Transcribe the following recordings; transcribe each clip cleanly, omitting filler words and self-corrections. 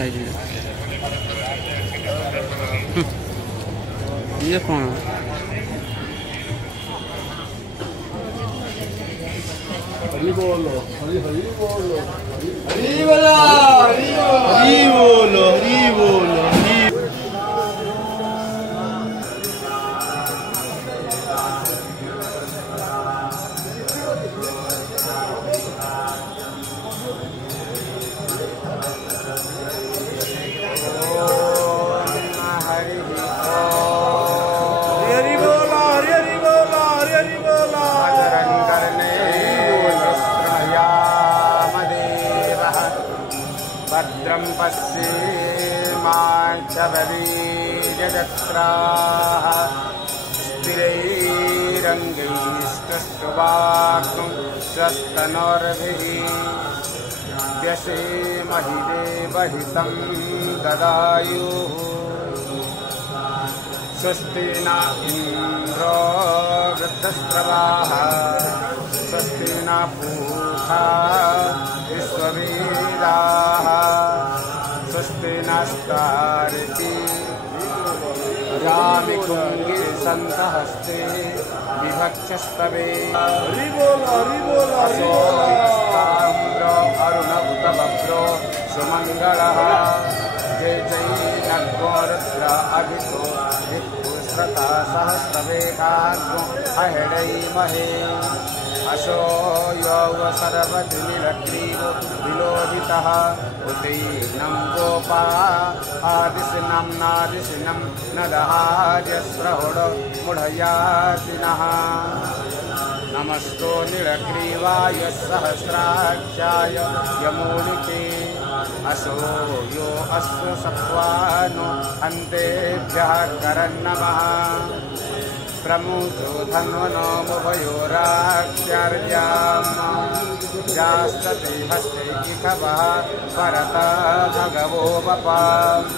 Side में। ये कौन है? हरी बोलो, हरी हरी बोलो, हरी बोलो, हरी बोलो, हरी बोलो, हरी। भद्रं पश्येमाच्चवरीर्यजत्राः स्थिरैरङ्गैस्तुष्टुवाक्ं स्वस्तनोर्भिः व्यसेमहि देवहितं ददायुः स्वस्ति न इन्द्रो वृद्धस्रवाः स्वस्ति न पूषा विश्ववेदाः स्वस्ति नस्तारिति रामिकुङ्गे सन्तहस्ते विभक्षस्तवे असोस्ताम्रो अरुणभुतभद्रो सुमङ्गलः जय जय नग्वरुद्र अभितो विपुश्रता सहस्रवेगाग्नो अहेडैमहे असो यो सर्वधिनिलग्रीवो विलोहितः उदीनं गोपा आदिशिनं नादिशिनं नदहार्यस्रहोडो मुढयातिनः नमस्तो नीलग्रीवाय सहस्राक्षाय यमोनिके असो यो अश्वसत्त्वानो अन्तेभ्यः करन्नमः प्रमुचो धन्वनो मुभयोराक्षार्याम् जास्तते हस्ते इखवः परता भगवो वपाम्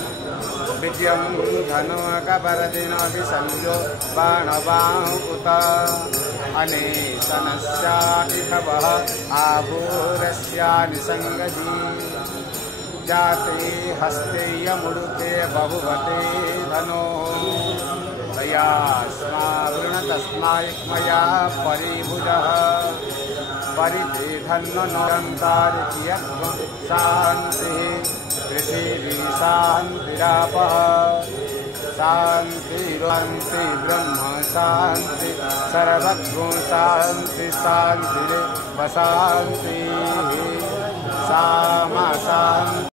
विद्यं धनुकवरदिनभिसंयो बाणवाहुत अनेसनस्या इखवः आभूरस्यानि संगजी जाते हस्ते यमुडुते बहुवते धनो तया स्मावृणतस्मायक्मया परिभुजः परिते धन्वनोरन्तारित्यत्वं शान्तिः पृथिवी शान्तिरापः शान्तिर्शान्ति ब्रह्म शान्ति सर्वत्रो शान्ति शान्तिरेव शान्तिः सामा शान्ति।